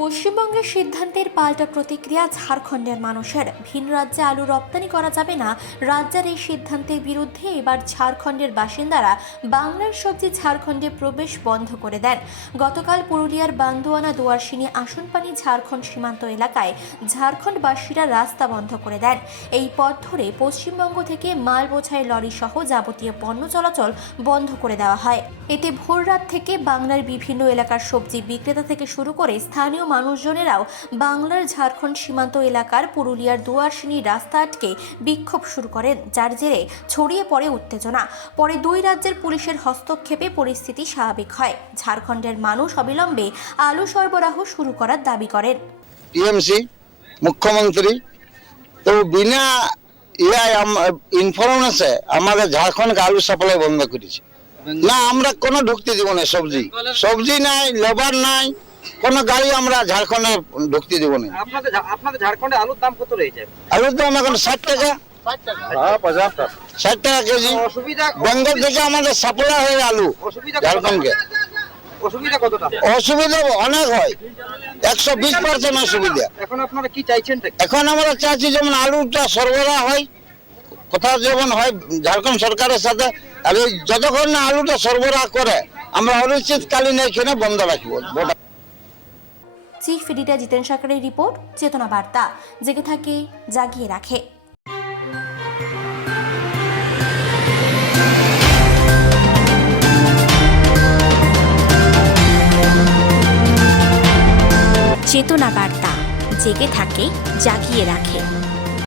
পশ্চিমবঙ্গের সিদ্ধান্তের পাল্টা প্রতিক্রিয়া ঝাড়খণ্ডের মানুষের। ভিন রাজ্যে আলু রপ্তানি করা যাবে না, রাজ্যের এই সিদ্ধান্তের বিরুদ্ধে এবার ঝাড়খণ্ডের বাসিন্দারা বাংলার সবজি ঝাড়খণ্ডে প্রবেশ বন্ধ করে দেন। গতকাল পুরুলিয়ার বান্দোয়ানা দুয়ারসিনী আসনপানি ঝাড়খণ্ড সীমান্ত এলাকায় ঝাড়খণ্ডবাসীরা রাস্তা বন্ধ করে দেন। এই পথ ধরে পশ্চিমবঙ্গ থেকে মাল বোঝাই লরি সহ যাবতীয় পণ্য চলাচল বন্ধ করে দেওয়া হয়। এতে ভোররাত থেকে বাংলার বিভিন্ন এলাকার সবজি বিক্রেতা থেকে শুরু করে স্থানীয় মানুষজনেরাও বাংলার ঝাড়খণ্ড সীমান্ত এলাকার পুরুলিয়ার দুয়ারসিনী রাস্তা আটকে বিক্ষোভ শুরু করেন, যার জেরে ছড়িয়ে পড়ে উত্তেজনা। পরে দুই রাজ্যের পুলিশের হস্তক্ষেপে পরিস্থিতি স্বাভাবিক হয়। ঝাড়খণ্ডের মানুষ অবিলম্বে আলু সরবরাহ শুরু করার দাবি করেন। টিএমসি মুখ্যমন্ত্রী তো বিনা ইনফরমেশনে আমাদের ঝাড়খণ্ডকে আলু সাপ্লাই বন্ধ করেছে। না, আমরা কোনো ঢুকতে দিব না। সবজি নাই, লেবার নাই, কোনো গাড়ি আমরা ঝাড়খণ্ডে ঢুকতে দিব না। আপনাদের ঝাড়খণ্ডে আলুর দাম কত রয়েছে? আলুর দাম এখন 60 টাকা, 60 টাকা কেজি। বেঙ্গল থেকে আমাদের সাপ্লাই হয় আলু ঝাড়খণ্ডকে। অসুবিধা কতটা? অসুবিধা অনেক হয়, 120% অসুবিধা। এখন আপনারা কি চাইছেন? এখন আমরা চাইছি যেমন আলুটা সরবরাহ হয়, কোথাও যেমন হয় ঝাড়খণ্ড সরকারের সাথে। আর যতক্ষণ না আলুটা সরবরাহ করে আমরা অনিশ্চিতকালীন এখানে বন্ধ রাখবো। চিফ এডিটর জিতেন সরকারের রিপোর্ট, চেতনা বার্তা, জেগে থাকে জাগিয়ে রাখে। চেতনা বার্তা, জেগে থাকে জাগিয়ে রাখে।